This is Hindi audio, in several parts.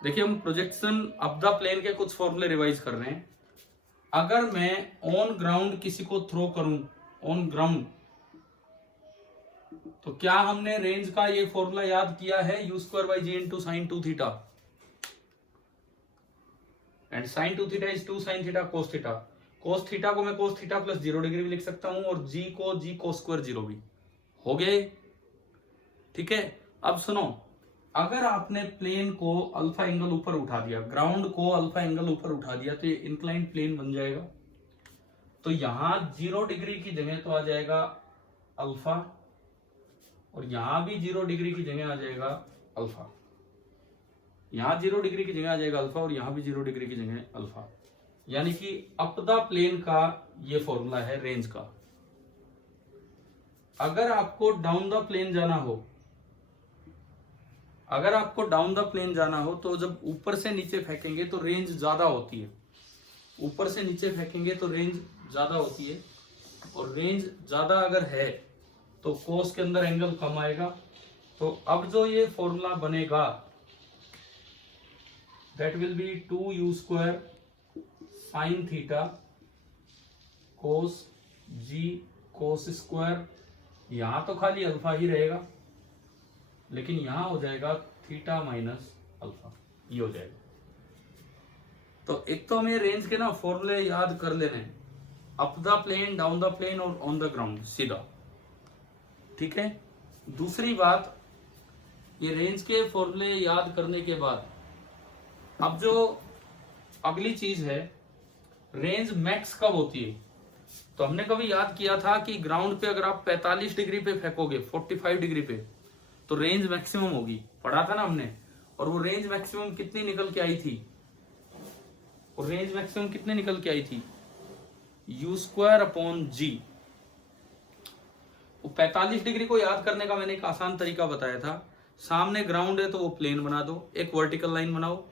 देखिए हम प्रोजेक्शन ऑफ द प्लेन के कुछ फॉर्मूले रिवाइज कर रहे हैं। अगर मैं ऑन ग्राउंड किसी को थ्रो करूं, ऑन ग्राउंड, तो क्या हमने रेंज का ये फॉर्मूला याद किया है, u square by g into sine two theta, and sine two theta is two sine theta cos theta. Cos theta को मैं कोस थीटा प्लस 0 डिग्री भी लिख सकता हूं, और जी को जी कोस स्क्वायर 0 भी। हो गए, ठीक है। अब सुनो, अगर आपने प्लेन को अल्फा एंगल ऊपर उठा दिया, ग्राउंड को अल्फा एंगल ऊपर उठा दिया, तो ये इंक्लाइंड प्लेन बन जाएगा। तो यहां 0 डिग्री की जगह तो आ जाएगा अल्फा, और यहां भी 0 डिग्री की जगह आ जाएगा अल्फा। यहां 0 डिग्री की जगह आ जाएगा अल्फा, और यहां भी 0 डिग्री की जगह अल्फा। यानी कि अप द प्लेन का ये फॉर्मूला है रेंज का। अगर आपको डाउन द प्लेन जाना हो, अगर आपको डाउन द प्लेन जाना हो, तो जब ऊपर से नीचे फेंकेंगे तो रेंज ज्यादा होती है। ऊपर से नीचे फेंकेंगे तो रेंज ज्यादा होती है, और रेंज ज्यादा अगर है तो कोस के अंदर एंगल कम आएगा। तो अब जो ये फॉर्मूला बनेगा, that will be 2u square sine theta cos g cos square. यहां तो खाली अल्फा ही रहेगा, लेकिन यहां हो जाएगा थीटा माइनस अल्फा, ये हो जाएगा। तो एक तो हमें रेंज के ना फॉर्मूले याद कर लेने, up the plane, down the plane और ऑन द ग्राउंड, सीधा, ठीक है। दूसरी बात, ये रेंज के फॉर्मूले याद करने के बाद अब जो अगली चीज है, रेंज मैक्स कब होती है। तो हमने कभी याद किया था कि ग्राउंड पे अगर आप 45 डिग्री पे फेंकोगे, 45 डिग्री पे, तो रेंज मैक्सिमम होगी, पढ़ा था ना हमने। और वो रेंज मैक्सिमम कितनी निकल के आई थी, और रेंज मैक्सिमम कितने निकल के आई थी, यू स्क्वायर अपॉन जी। वो 45 डिग्री को याद करने का मैंने एक आसान तरीका बताया था। सामने ग्राउंड है तो वो प्लेन बना दो, एक वर्टिकल लाइन बनाओ,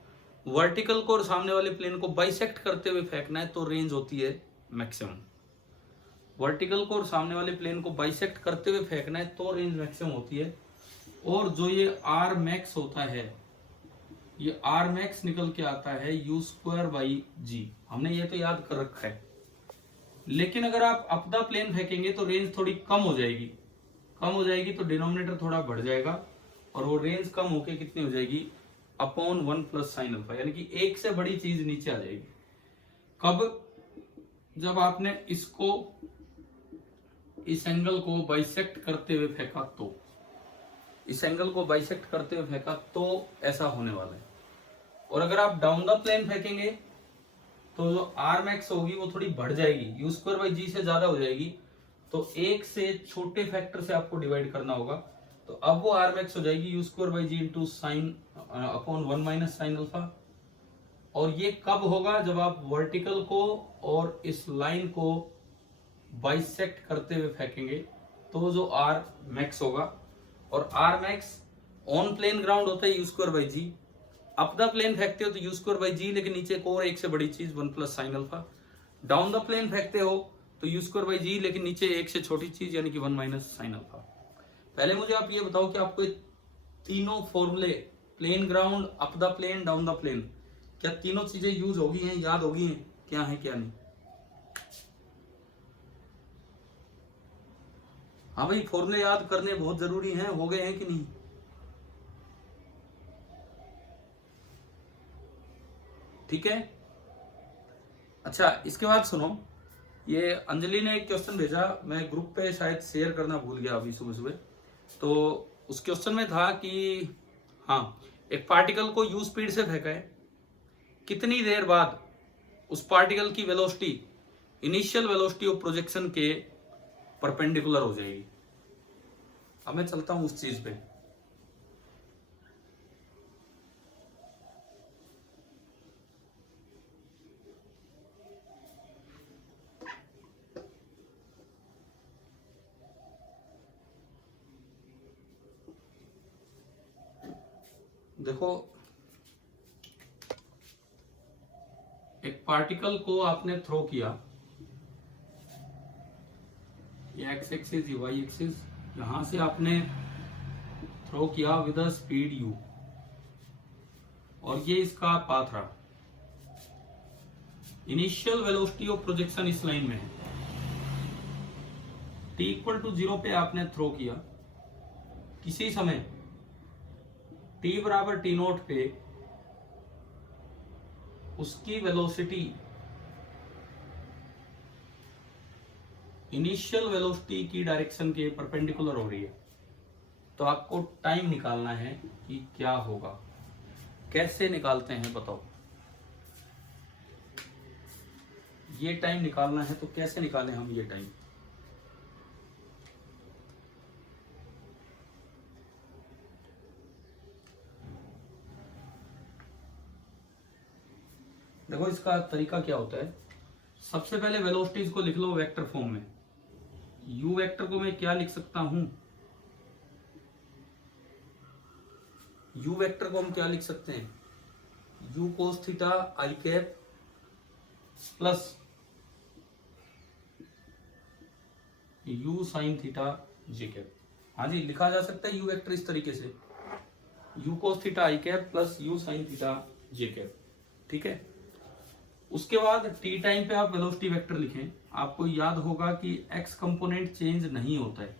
वर्टिकल को और सामने वाले प्लेन को बाइसेक्ट करते हुए फेंकना है, तो रेंज होती है मैक्सिमम। वर्टिकल को और सामने वाले प्लेन को बाइसेक्ट करते हुए फेंकना है, तो रेंज मैक्सिमम होती है। और जो ये आर मैक्स होता है, ये आर मैक्स निकल के आता है यू स्क्वायर बाई जी। हमने ये तो याद कर रखा है। लेकिन अगर आप अप द प्लेन फेंकेंगे तो रेंज थोड़ी कम हो जाएगी, कम हो जाएगी, तो डिनोमिनेटर थोड़ा बढ़ जाएगा, और वो रेंज कम होके कितनी हो जाएगी, अपॉन 1 प्लस साइन अल्फा, यानी कि एक से बड़ी चीज नीचे आ जाएगी। कब, जब आपने इसको, इस एंगल को बाइसेक्ट करते हुए फेंका, तो इस एंगल को बाइसेक्ट करते हुए फेंका तो ऐसा होने वाला है। और अगर आप डाउन द प्लेन फेंकेंगे तो जो आर मैक्स होगी वो थोड़ी बढ़ जाएगी, यू स्क्वायर बाई जी से ज्यादा हो जाएगी, तो एक से छोटे फैक्टर से आपको डिवाइड करना होगा। तो अब वो आर मैक्स हो जाएगी u square by g into sine upon 1 minus sine alpha. और ये कब होगा, जब आप वर्टिकल को और इस लाइन को बाइसेक्ट करते हुए फेंकेंगे, तो जो आर मैक्स होगा। और R max on plane ground होता है u square by g, up the plane फेंकते हो तो यू स्क्वायर बाई जी, लेकिन नीचे एक और एक से बड़ी चीज 1 plus sine alpha. Down the plane फेंकते हो तो यू स्क्वायर बाई जी, लेकिन नीचे एक से छोटी चीज यानी कि 1 माइनस साइन अल्फा। पहले मुझे आप ये बताओ कि आपको तीनों फॉर्मूले, plane ground, up the plane, down the plane, क्या तीनों चीजें यूज होगी हैं, याद होगी हैं, क्या है क्या नहीं। हाँ भाई, फॉर्मूले याद करने बहुत जरूरी हैं, हो गए हैं कि नहीं। ठीक है। अच्छा, इसके बाद सुनो, ये अंजलि ने एक क्वेश्चन भेजा, मैं ग्रुप पे शायद शेयर करना भूल गया अभी सुबह सुबह। तो उस क्वेश्चन में था कि हाँ, एक पार्टिकल को यू स्पीड से फेंका है, कितनी देर बाद उस पार्टिकल की velocity initial velocity of projection के परपेंडिकुलर हो जाएगी। अब मैं चलता हूं उस चीज पे। देखो, एक पार्टिकल को आपने थ्रो किया, ये एक्स एक्सिस, ये वाई एक्सिस, यहां से आपने थ्रो किया विद अ स्पीड यू, और ये इसका पाथ रहा। इनिशियल वेलोसिटी ऑफ प्रोजेक्शन इस लाइन में है, t इक्वल टू 0 पे आपने थ्रो किया, किसी समय t बराबर t नोट पे उसकी वेलोसिटी इनिशियल वेलोसिटी की डायरेक्शन के परपेंडिकुलर हो रही है। तो आपको टाइम निकालना है कि क्या होगा। कैसे निकालते हैं बताओ? ये टाइम निकालना है तो कैसे निकालें हम ये टाइम? देखो इसका तरीका क्या होता है। सबसे पहले वेलोसिटीज को लिख लो वेक्टर फॉर्म में। u वेक्टर को मैं क्या लिख सकता हूं? u वेक्टर को हम क्या लिख सकते हैं? u cos theta i cap plus u sine theta j cap. हाँ जी, लिखा जा सकता है u वेक्टर इस तरीके से, u cos theta i cap plus u sine theta j cap. ठीक है। उसके बाद t टाइम पे आप वेलोसिटी वेक्टर लिखें। आपको याद होगा कि x कंपोनेंट चेंज नहीं होता है,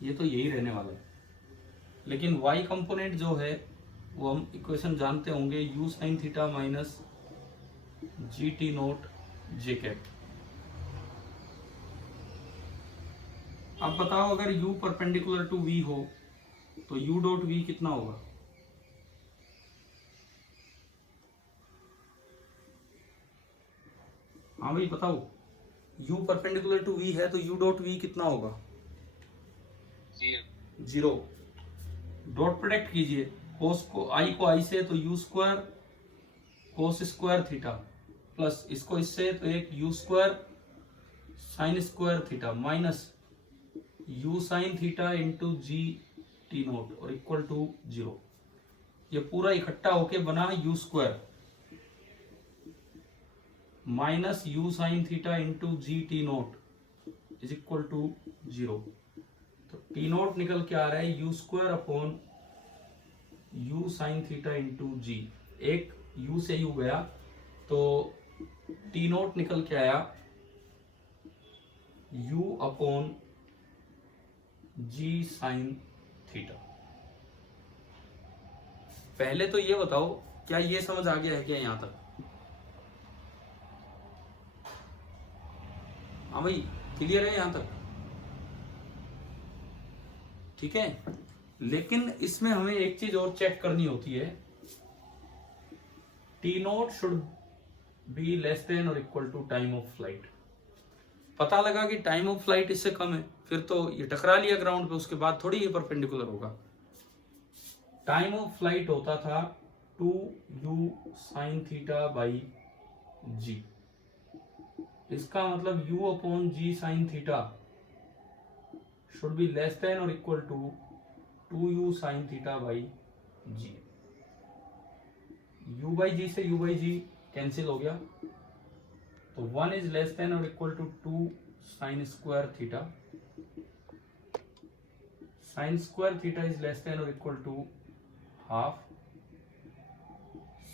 ये तो यही रहने वाला है, लेकिन y कंपोनेंट जो है वो हम इक्वेशन जानते होंगे, u sine theta minus g t nought j cap. अब बताओ अगर u परपेंडिकुलर टू v हो तो u डॉट v कितना होगा? हाँ भाई बताओ, u परपेंडिकुलर टू v है तो u डॉट v कितना होगा? 0। डॉट प्रोडक्ट कीजिए, कोस को i से तो u square cos square theta plus इसको इससे तो एक u square sine square theta minus u sine theta into g t nought और इक्वल टू 0। ये पूरा इकट्ठा होके बना u square minus u sine theta into g t nought is equal to 0। तो टी नोट निकल के आ रहा है u square upon u sine theta into g. एक u से u गया तो टी नोट निकल के आया u upon g sine theta. पहले तो ये बताओ, क्या ये समझ आ गया है क्या यहां तक? हाँ भाई, क्लियर है यहां तक? ठीक है। लेकिन इसमें हमें एक चीज और चेक करनी होती है, t nought should be less than और equal to time of flight. पता लगा कि टाइम ऑफ फ्लाइट इससे कम है, फिर तो ये टकरा लिया ग्राउंड पे, उसके बाद थोड़ी ये परपेंडिकुलर होगा। टाइम ऑफ फ्लाइट होता था 2u साइन थीटा बाई जी। इसका मतलब u upon g sine theta should be less than और equal to 2u sine theta by g. u by g से u बाई जी कैंसिल हो गया, तो 1 इज लेस देन और equal to 2 sine square theta. Sine square theta is less than और equal to half.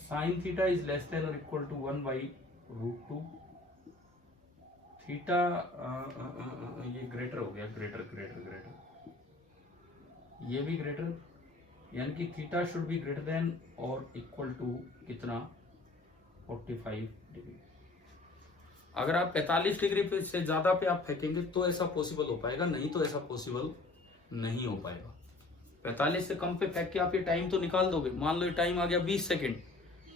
Sine theta is less than और equal to 1 by root 2। Theta ये ग्रेटर हो गया, ग्रेटर ग्रेटर ग्रेटर, ये भी ग्रेटर, यानी कि theta should be greater than और इक्वल टू कितना? 45 डिग्री। अगर आप 45 डिग्री पे से ज्यादा पे आप फेंकेंगे तो ऐसा पॉसिबल हो पाएगा, नहीं तो ऐसा पॉसिबल नहीं हो पाएगा। 45 से कम पे फेंक के आप ये टाइम तो निकाल दोगे। मान लो ये टाइम आ गया 20 सेकेंड,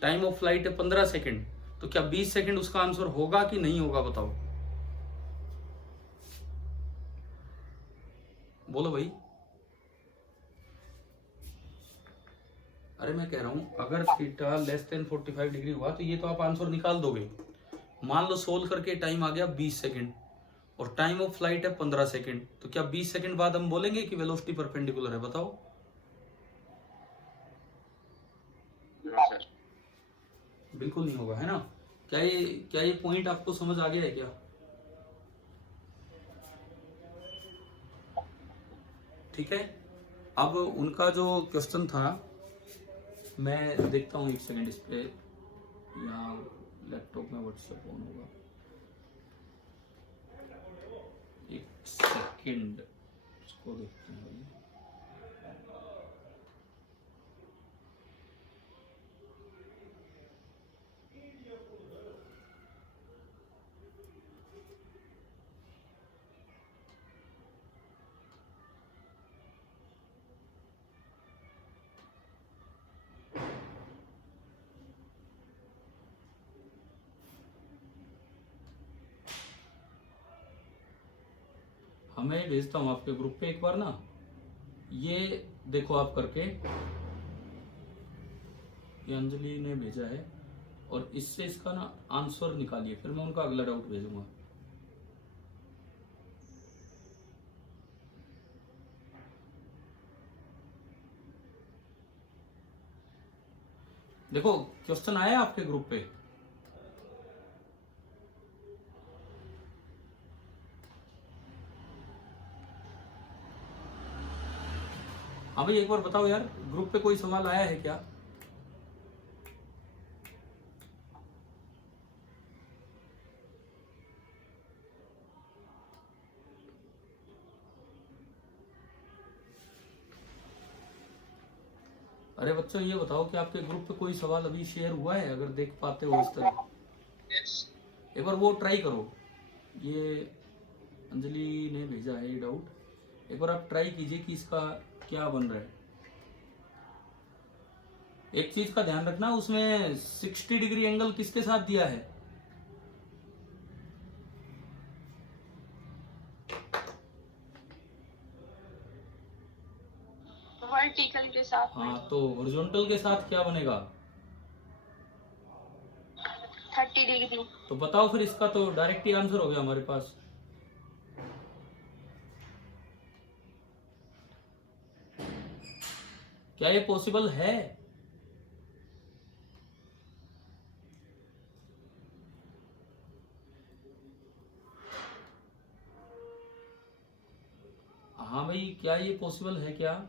टाइम ऑफ फ्लाइट है 15 सेकेंड, तो क्या 20 सेकेंड उसका आंसर होगा कि नहीं होगा? बताओ, बोलो भाई। अरे मैं कह रहा हूं अगर थीटा लेस देन 45 डिग्री हुआ तो ये तो आप आंसर निकाल दोगे। मान लो सोल्व करके टाइम आ गया 20 सेकेंड और टाइम ऑफ फ्लाइट है 15 सेकेंड, तो क्या 20 सेकेंड बाद हम बोलेंगे कि वेलोसिटी परपेंडिकुलर है? बताओ। बिल्कुल नहीं होगा, है ना? क्या ये पॉइंट आपको समझ आ गया है क्या? ठीक है। अब उनका जो क्वेश्चन था मैं देखता हूँ 1 सेकंड, इस पे यहाँ लैपटॉप में व्हाट्सएप ऑन होगा। 1 सेकंड, इसको देखते हैं भाई। मैं भेजता हूँ आपके ग्रुप पे एक बार ना, ये देखो आप करके, ये अंजलि ने भेजा है, और इससे इसका ना आंसर निकालिए, फिर मैं उनका अगला डाउट भेजूंगा। देखो क्वेश्चन आया आपके ग्रुप पे। हाँ भाई एक बार बताओ यार, ग्रुप पे कोई सवाल आया है क्या? अरे बच्चों ये बताओ कि आपके ग्रुप पे कोई सवाल अभी शेयर हुआ है? अगर देख पाते हो इस तरह एक बार वो ट्राई करो। ये अंजलि ने भेजा है ये डाउट, एक बार आप ट्राई कीजिए कि इसका क्या बन रहा है। एक चीज का ध्यान रखना, उसमें 60 डिग्री एंगल किसके साथ दिया है? वर्टिकल के साथ। हाँ तो हॉरिजॉन्टल के साथ क्या बनेगा? 30 डिग्री। तो बताओ फिर, इसका तो डायरेक्ट ही आंसर हो गया हमारे पास। क्या ये पॉसिबल है? हाँ भाई क्या ये पॉसिबल है क्या?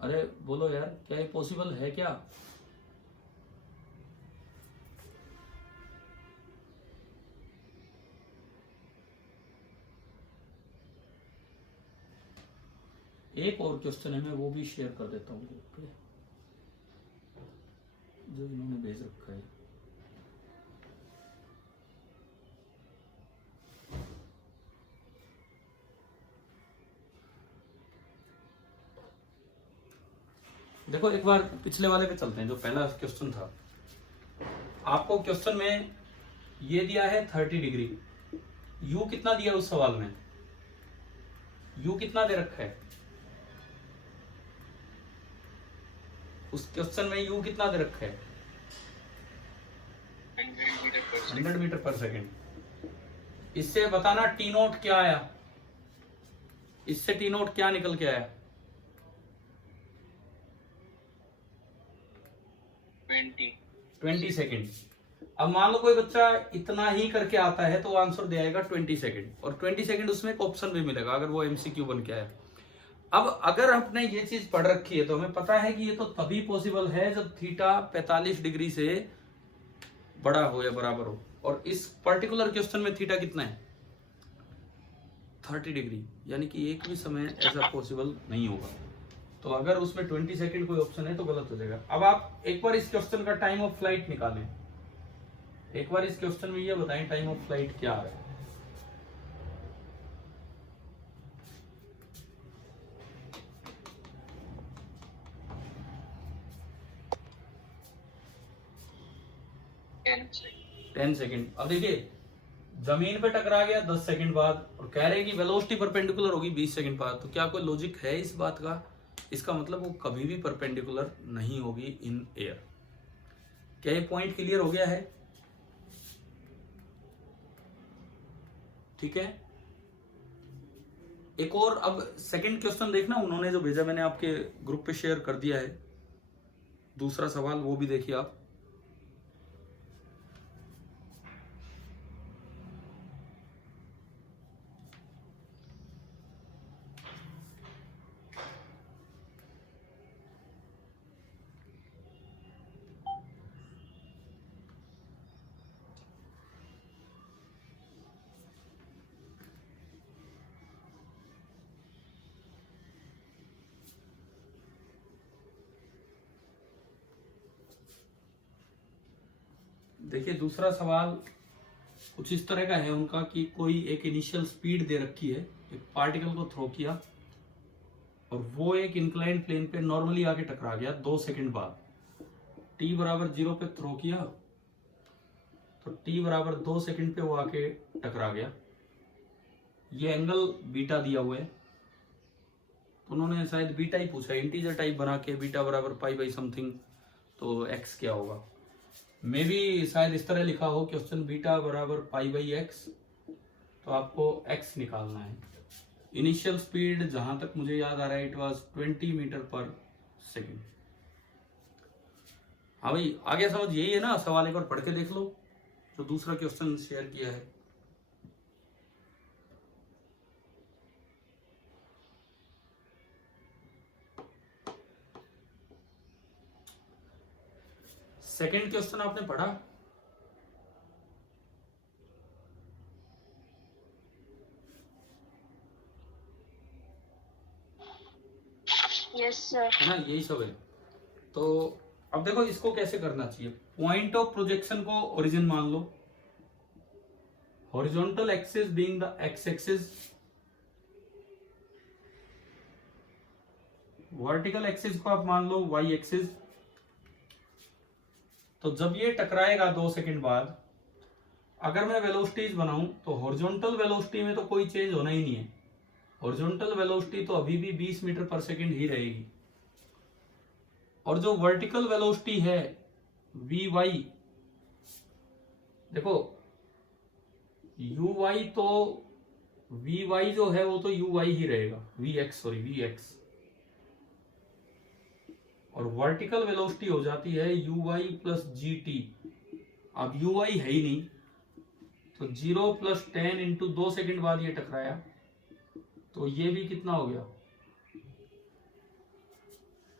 अरे बोलो यार, क्या ये पॉसिबल है क्या? एक और क्वेश्चन है, मैं वो भी शेयर कर देता हूँ ग्रुप पे, जो इन्होंने भेज रखा है। देखो एक बार पिछले वाले पे चलते हैं, जो पहला क्वेश्चन था। आपको क्वेश्चन में ये दिया है 30 डिग्री, यू कितना दिया उस सवाल में? यू कितना दे रखा है उस क्वेश्चन में? यू कितना दे रखा है? 100 मीटर पर सेकेंड। इससे बताना टी नोट क्या आया, इससे टी नोट क्या निकल के आया? 20 सेकेंड। अब मान लो कोई बच्चा इतना ही करके आता है तो आंसर दे आएगा 20 सेकेंड, और 20 सेकेंड उसमें एक ऑप्शन भी मिलेगा अगर वो एमसीक्यू बन के आया। अब अगर आपने ये चीज पढ़ रखी है तो हमें पता है कि ये तो तभी पॉसिबल है जब थीटा 45 डिग्री से बड़ा हो या बराबर हो, और इस पर्टिकुलर क्वेश्चन में थीटा कितना है? 30 डिग्री, यानी कि एक भी समय ऐसा पॉसिबल नहीं होगा। तो अगर उसमें 20 सेकंड कोई ऑप्शन है तो गलत हो जाएगा। अब आप एक बार इस क्वेश्चन का टाइम ऑफ फ्लाइट निकालें, एक बार इस क्वेश्चन में ये बताएं टाइम ऑफ फ्लाइट क्या है। Ten second. अब देखिए जमीन पे टकरा गया 10 सेकंड बाद, और कह रहे हैं कि वेलोसिटी परपेंडिकुलर होगी 20 सेकंड बाद। तो क्या कोई लॉजिक है इस बात का? इसका मतलब वो कभी भी परपेंडिकुलर नहीं होगी इन एयर। क्या ये पॉइंट क्लियर हो गया है? ठीक है। एक और अब सेकंड क्वेश्चन देखना, उन्होंने जो भेजा मैंने आपके ग्रुप पे शेयर कर दिया है, दूसरा सवाल वो भी देखिए आप। देखिए दूसरा सवाल कुछ इस तरह का है उनका कि कोई एक इनिशियल स्पीड दे रखी है, एक पार्टिकल को थ्रो किया और वो एक इंक्लाइंड प्लेन पे नॉर्मली आके टकरा गया 2 सेकंड बाद। t बराबर 0 पे थ्रो किया तो t बराबर 2 सेकंड पे वो आके टकरा गया। ये एंगल बीटा दिया हुआ है, तो उन्होंने शायद बीटा ही पूछा, इंटीजर टाइप बना के बीटा बराबर पाई बाई समथिंग, तो x क्या होगा। मे भी शायद इस तरह लिखा हो क्वेश्चन, बीटा बराबर पाई बाई एक्स, तो आपको x निकालना है। इनिशियल स्पीड जहां तक मुझे याद आ रहा है इट वाज 20 मीटर पर सेकेंड। हाँ भाई आ गया समझ, यही है ना सवाल, एक बार पढ़ के देख लो जो दूसरा क्वेश्चन शेयर किया है। सेकंड क्वेश्चन आपने पढ़ा? Yes sir. है ना, यही सब है। तो अब देखो इसको कैसे करना चाहिए। पॉइंट ऑफ प्रोजेक्शन को ओरिजिन मान लो, horizontal axis being the x axis, vertical axis को आप मान लो वाई एक्सिस। तो जब ये टकराएगा 2 सेकंड बाद, अगर मैं वेलोसिटीज बनाऊं तो हॉरिजॉन्टल वेलोसिटी में तो कोई चेंज होना ही नहीं है, हॉरिजॉन्टल वेलोसिटी तो अभी भी 20 मीटर पर सेकंड ही रहेगी। और जो वर्टिकल वेलोसिटी है वी वाई, देखो यू वाई, तो वी वाई जो है वो तो यू वाई ही रहेगा, वी एक्स और वर्टिकल वेलोसिटी हो जाती है u y plus g t. अब यू वाई है ही नहीं, तो 0 प्लस 10 इंटू 2 सेकेंड बाद ये टकराया, तो ये भी कितना हो गया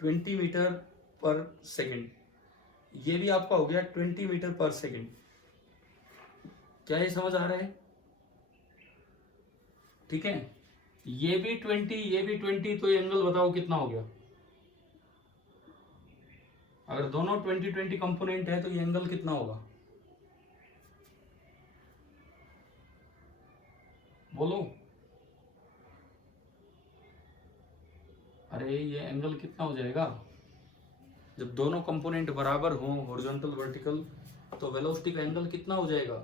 20 मीटर पर सेकेंड। ये भी आपका हो गया 20 मीटर पर सेकेंड। क्या ये समझ आ रहा है? ठीक है, ये भी 20, ये भी 20, तो ये एंगल बताओ कितना हो गया। अगर दोनों 20-20 कंपोनेंट है तो ये एंगल कितना होगा, बोलो। अरे ये एंगल कितना हो जाएगा, जब दोनों कंपोनेंट बराबर हो हॉरिजॉन्टल वर्टिकल, तो वेलोसिटी का एंगल कितना हो जाएगा,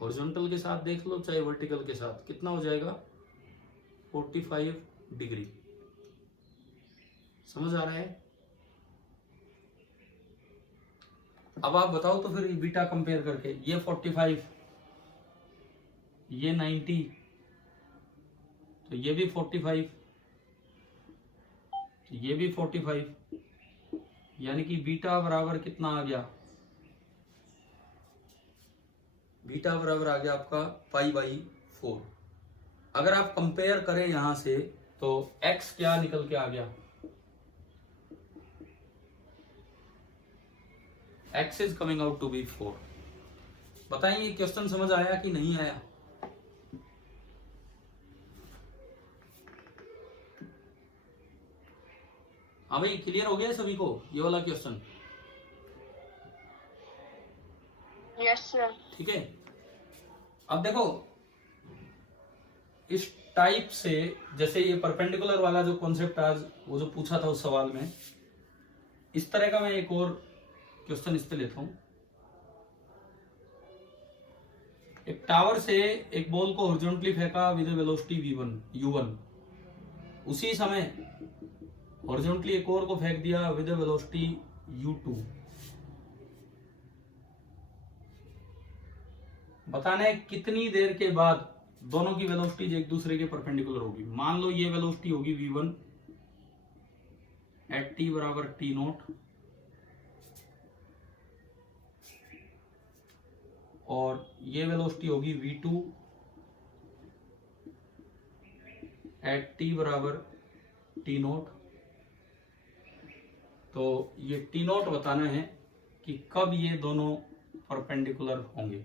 हॉरिजॉन्टल के साथ देख लो चाहे वर्टिकल के साथ, कितना हो जाएगा 45 डिग्री। समझ आ रहा है? अब आप बताओ तो फिर बीटा कंपेयर करके, ये 45, ये 90, तो ये भी 45, तो ये भी 45, यानी कि बीटा बराबर कितना आ गया, बीटा बराबर आ गया आपका पाई बाई 4। अगर आप कंपेयर करें यहां से तो x क्या निकल के आ गया, x is coming out to be 4। बताइए क्वेश्चन समझ आया कि नहीं आया? हाँ भाई क्लियर हो गया सभी को ये वाला क्वेश्चन? Yes sir. ठीक है, अब देखो इस टाइप से, जैसे ये परपेंडिकुलर वाला जो कॉन्सेप्ट आज वो जो पूछा था उस सवाल में, इस तरह का मैं एक और क्वेश्चन इस पे लेता हूं। एक टावर से एक बॉल को हॉरिजॉन्टली फेंका विद वेलोसिटी v1 u1, उसी समय हॉरिजॉन्टली एक और को फेंक दिया विद वेलोसिटी u2। बताना है कितनी देर के बाद दोनों की वेलोसिटीज एक दूसरे के परपेंडिकुलर होगी। मान लो ये वेलोसिटी होगी v1 एट t बराबर t नोट, और ये वेलोसिटी होगी v2 एट t बराबर t नोट। तो ये t नोट बताना है कि कब ये दोनों परपेंडिकुलर होंगे।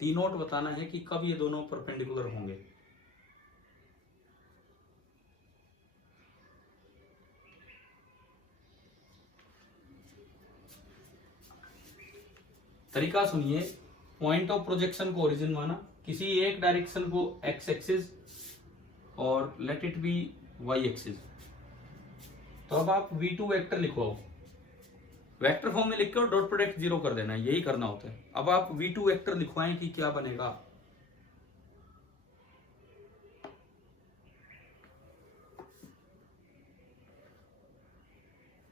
टी नोट बताना है कि कब ये दोनों परपेंडिकुलर होंगे। तरीका सुनिए। पॉइंट ऑफ प्रोजेक्शन को ओरिजिन माना, किसी एक डायरेक्शन को एक्स एक्सिस और let it be y axis. तो अब आप v2 वेक्टर लिखो, वेक्टर फॉर्म में लिख के डॉट प्रोडक्ट जीरो कर देना है, यही करना होता है। अब आप v2 वेक्टर लिखवाएं कि क्या बनेगा।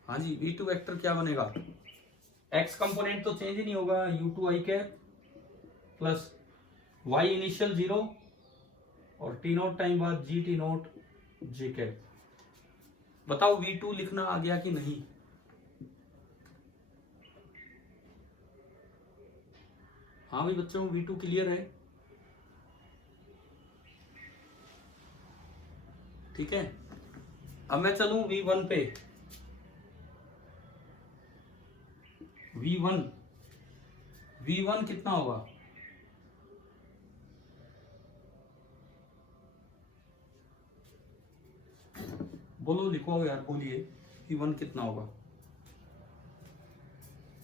हाँ जी, v2 वेक्टर क्या बनेगा। x कंपोनेंट तो चेंज ही नहीं होगा, u2 i cap plus y initial 0 और t नोट टाइम बाद g t note j cap. बताओ v2 लिखना आ गया कि नहीं। हाँ भाई बच्चों, v2 क्लियर है, ठीक है। अब मैं चलूं v1 पे। v1 कितना होगा। बोलो, लिखो यार, बोलिए v1 कितना होगा।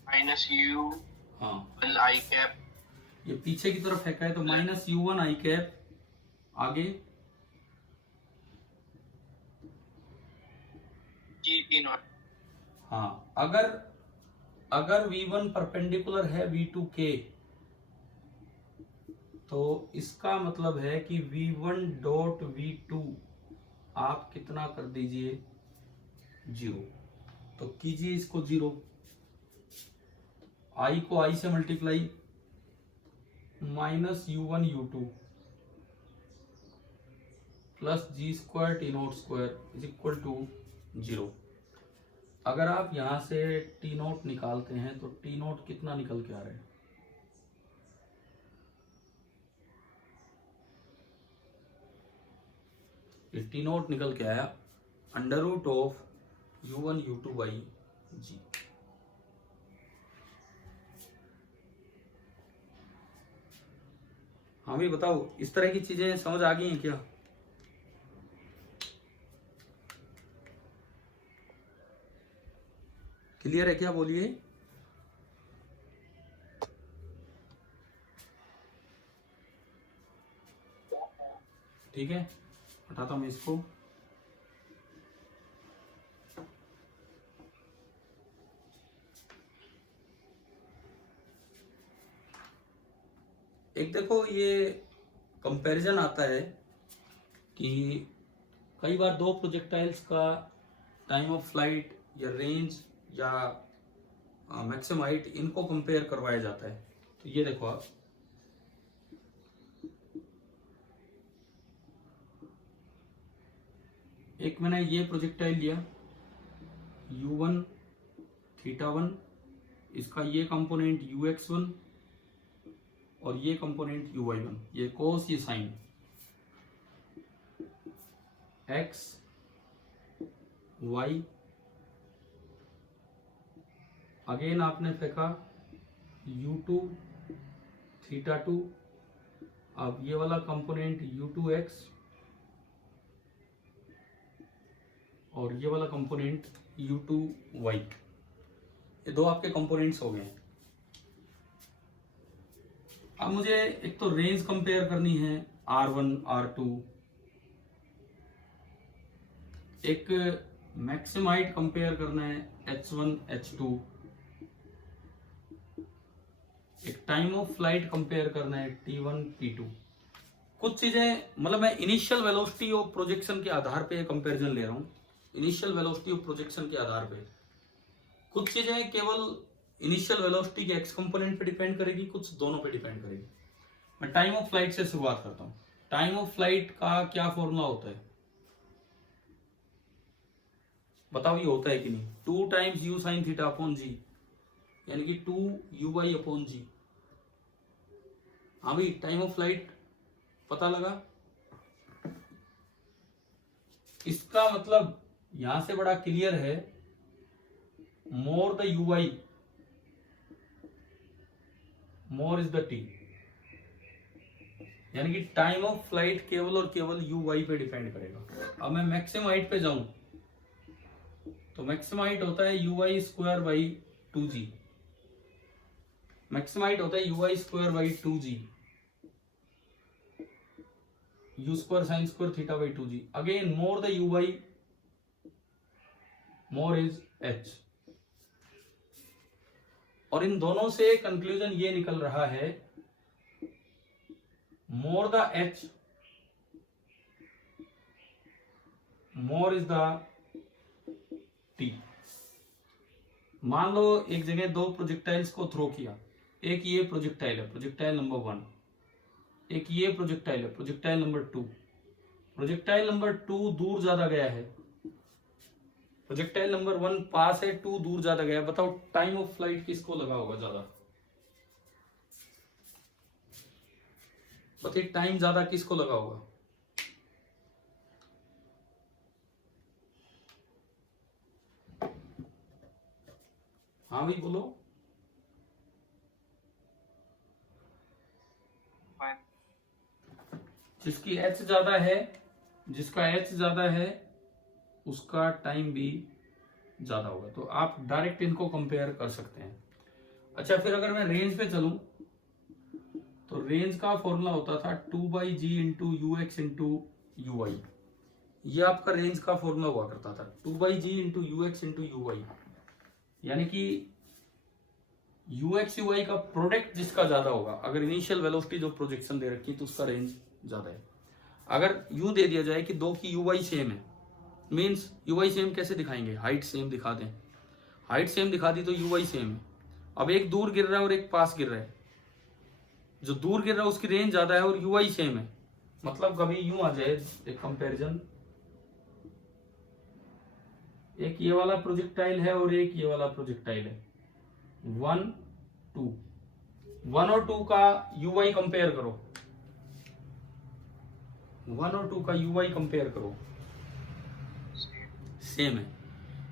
माइनस यू हाँ, आई कैप, ये पीछे की तरफ फेंका है तो माइनस u1 आई कैप, आगे जी टी नॉट। हाँ, अगर v1 परपेंडिकुलर है v2 के, तो इसका मतलब है कि v1 डॉट v2 आप कितना कर दीजिए, 0। तो कीजिए इसको 0, i को i से multiply, minus u1 u2 plus g square t nought square is equal to 0। अगर आप यहां से टी नोट निकालते हैं तो टी नोट कितना निकल के आ रहा है। ये टी नोट निकल के आया under root of u1 u2 by g. हाँ भी बताओ, इस तरह की चीजें समझ आ गई हैं क्या। क्लियर है क्या, बोलिए। ठीक है, हटाता हूं मैं इसको। एक देखो, ये कंपैरिजन आता है कि कई बार दो प्रोजेक्टाइल्स का टाइम ऑफ फ्लाइट या रेंज या मैक्सिमम हाइट, इनको कंपेयर करवाया जाता है। तो ये देखो आप, एक मैंने ये प्रोजेक्टाइल लिया u1 θ1, इसका ये कंपोनेंट ux1 और ये कंपोनेंट uy1, ये कोस ये साइन, x y, अगेन आपने फेंका u2 θ2, अब ये वाला कंपोनेंट u2x और ये वाला कंपोनेंट u2y, ये दो आपके कंपोनेंट्स हो गए। अब मुझे एक तो रेंज कंपेयर करनी है r1 r2, एक मैक्सिमम हाइट कंपेयर करना है h1 h2, एक टाइम ऑफ फ्लाइट कंपेयर करना है t1 t2। कुछ चीजें, मतलब मैं इनिशियल वेलोसिटी ऑफ प्रोजेक्शन के आधार पे कंपैरिजन ले रहा हूं, इनिशियल वेलोसिटी ऑफ प्रोजेक्शन के आधार पे। कुछ चीजें केवल इनिशियल वेलोसिटी के एक्स कंपोनेंट पे डिपेंड करेगी, कुछ दोनों पे डिपेंड करेगी। मैं टाइम ऑफ फ्लाइट से शुरुआत करता हूँ। टाइम ऑफ फ्लाइट का क्या फॉर्मूला होता है बताओ, ये होता है कि नहीं? 2 times u sine theta upon g, यानी कि 2 यू वाई अपॉन जी। हाँ भाई, टाइम ऑफ फ्लाइट पता लगा? इसका मतलब यहां से बड़ा क्लियर है, more the u y more is the t, यानी कि टाइम ऑफ फ्लाइट केवल और केवल यू वाई पे डिपेंड करेगा। अब मैं मैक्सिमम हाइट पे जाऊं तो मैक्सिमम हाइट होता है u y square by 2g। Maximum height होता है u y square by 2g, u square sine square theta by 2g। Again more the u y more is h। और इन दोनों से कंक्लूजन ये निकल रहा है, more the h more is the t। मान लो एक जगह 2 प्रोजेक्टाइल्स को थ्रो किया, एक ये प्रोजेक्टाइल है, प्रोजेक्टाइल नंबर 1, एक ये प्रोजेक्टाइल है, प्रोजेक्टाइल नंबर 2। प्रोजेक्टाइल नंबर 2 दूर ज्यादा गया है, प्रोजेक्टाइल नंबर 1 पास है, 2 दूर ज्यादा गया। बताओ टाइम ऑफ फ्लाइट किसको लगा होगा ज्यादा? बताइए टाइम ज्यादा किसको लगा होगा? हाँ भाई बोलो। Fine. जिसकी एच ज्यादा है, जिसका एच ज्यादा है उसका टाइम भी ज्यादा होगा। तो आप डायरेक्ट इनको कंपेयर कर सकते हैं। अच्छा, फिर अगर मैं रेंज पे चलूं तो रेंज का फॉर्मूला होता था 2/g into u x into u y. ये आपका रेंज का फॉर्मूला हुआ करता था, 2/g into u x into u y, यानी कि यू एक्स यू वाई का प्रोडक्ट जिसका ज्यादा होगा। अगर इनिशियल वेलोसिटी जो प्रोजेक्शन दे रखी है तो उसका रेंज ज्यादा है। अगर यू दे दिया जाए कि दो की यू वाई सेम है, मीन्स यू वाई सेम कैसे दिखाएंगे? हाइट सेम दिखा दें, हाइट सेम दिखा दी तो यू वाई सेम है। अब एक दूर गिर रहा है और एक पास गिर रहा है, जो दूर गिर रहा है उसकी रेंज ज्यादा है और यू वाई सेम है। मतलब कभी यूं आ जाए एक कंपैरिजन, एक ये वाला प्रोजेक्टाइल है और एक ये वाला प्रोजेक्टाइल है, 1 2, 1 और 2 का यू वाई कंपेयर करो, 1 और 2 का यू वाई कंपेयर करो, सेम है।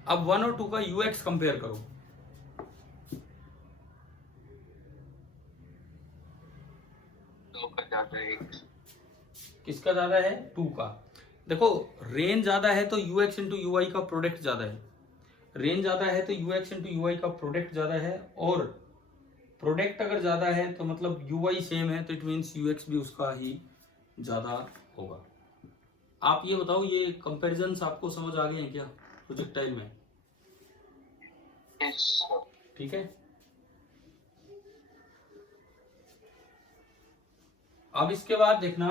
अब 1 और 2 का यू एक्स कंपेयर करो, दो का ज्यादा है, एक किसका ज्यादा है? 2 का। देखो रेंज ज्यादा है तो u x into u y का प्रोडक्ट ज्यादा है, रेंज ज्यादा है तो u x into u y का प्रोडक्ट ज्यादा है, और प्रोडक्ट अगर ज्यादा है तो मतलब यू वाई सेम है तो इट मीन्स यू एक्स भी उसका ही ज्यादा होगा। आप ये बताओ, ये कंपैरिजंस आपको समझ आ गए हैं क्या प्रोजेक्टाइल में? yes, ठीक है। अब इसके बाद देखना,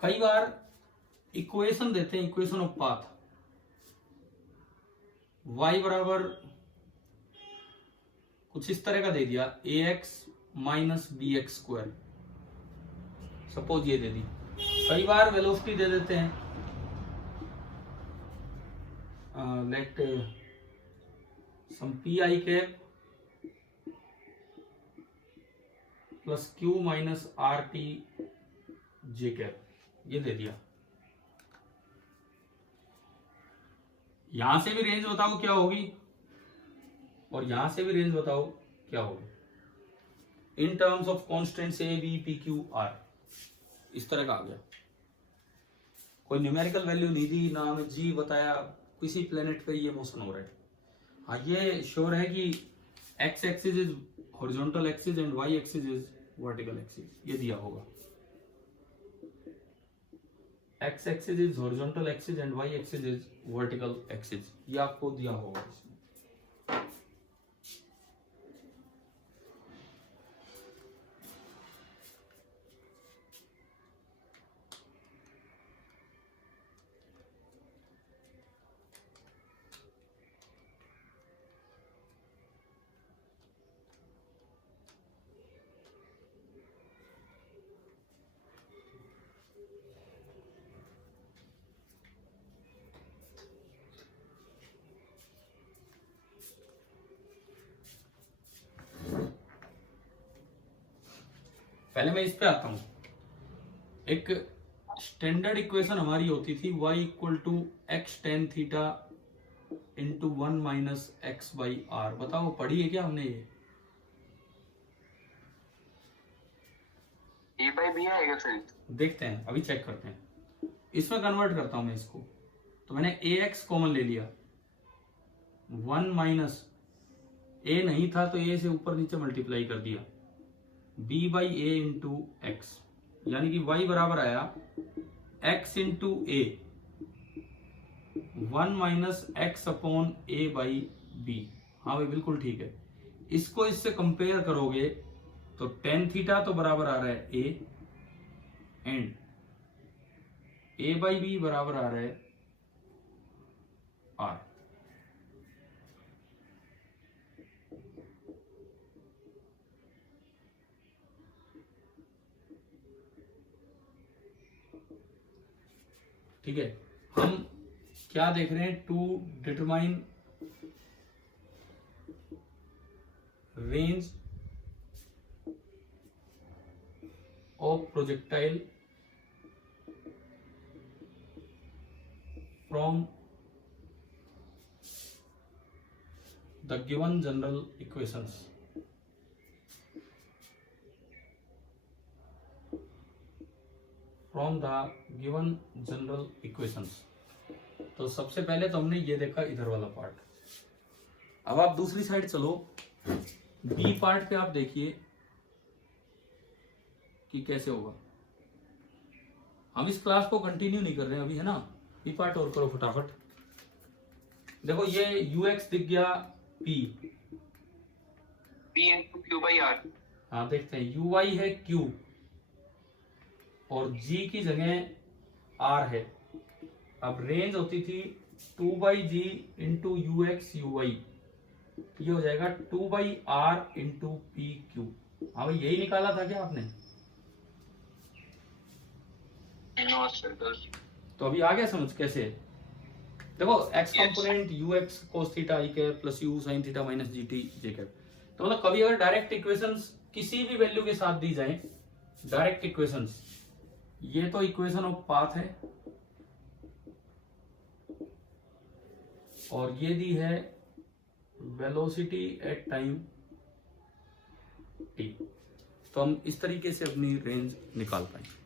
कई बार इक्वेशन देते हैं, इक्वेशन ऑफ पाथ, y बराबर कुछ इस तरह का दे दिया, ax minus b x square, suppose ये दे दी। कई बार वेलोसिटी दे देते हैं, let some p i cap plus q minus r t j cap, ये दे दिया। यहां से भी रेंज बताओ क्या होगी, और यहां से भी रेंज बताओ क्या होगी in terms of constants a b p q r. इस तरह का आ गया, कोई न्यूमेरिकल वैल्यू नहीं दी ना, हमें जी बताया, किसी प्लेनेट पे ये मोशन हो रहा है। हाँ ये श्योर है कि x axis is horizontal axis and y axis is vertical axis, ये दिया होगा। X axis is horizontal axis and y axis is vertical axis, ये आपको दिया होगा इसमें। पहले मैं इस पे आता हूं। एक स्टैंडर्ड इक्वेशन हमारी होती थी y equal to x tan theta into 1 minus x by r. बताओ पढ़ी है क्या हमने ये? ए बाई बी आएगा सर? देखते हैं, अभी चेक करते हैं। इसमें कन्वर्ट करता हूं मैं इसको। तो मैंने ए एक्स कॉमन ले लिया, 1 माइनस ए नहीं था तो ए से ऊपर नीचे मल्टीप्लाई कर दिया, b by a into x, यानी कि y बराबर आया x into a 1 minus x upon a by b. हाँ भाई बिल्कुल ठीक है। इसको इससे कंपेयर करोगे तो टेन थीटा तो बराबर आ रहा है ए, एंड ए बाई बी बराबर आ रहा है आर। ठीक है, हम क्या देख रहे हैं? To determine range of projectile from the given general equations. From the given general equations. तो सबसे पहले तो हमने ये देखा इधर वाला पार्ट। अब आप दूसरी साइड चलो, बी पार्ट पे आप देखिए कि कैसे होगा। हम इस क्लास को कंटिन्यू नहीं कर रहे हैं अभी, है ना? बी पार्ट और करो फटाफट। देखो ये ux दिख गया p, p into q by r. हाँ देखते हैं, uy है q और g की जगह r है। अब रेंज होती थी 2 by g into u x u y, ये हो जाएगा 2 by r into p q. हाँ भाई यही निकाला था क्या आपने? No sir. तो अभी आ गया समझ कैसे? देखो x component u x cos theta i cap plus u sine theta minus g t j cap. तो मतलब कभी अगर डायरेक्ट इक्वेशंस किसी भी वैल्यू के साथ दी जाए, डायरेक्ट इक्वेशंस, ये तो इक्वेशन ऑफ पाथ है और ये दी है वेलोसिटी एट टाइम t। तो हम इस तरीके से अपनी रेंज निकाल पाएंगे।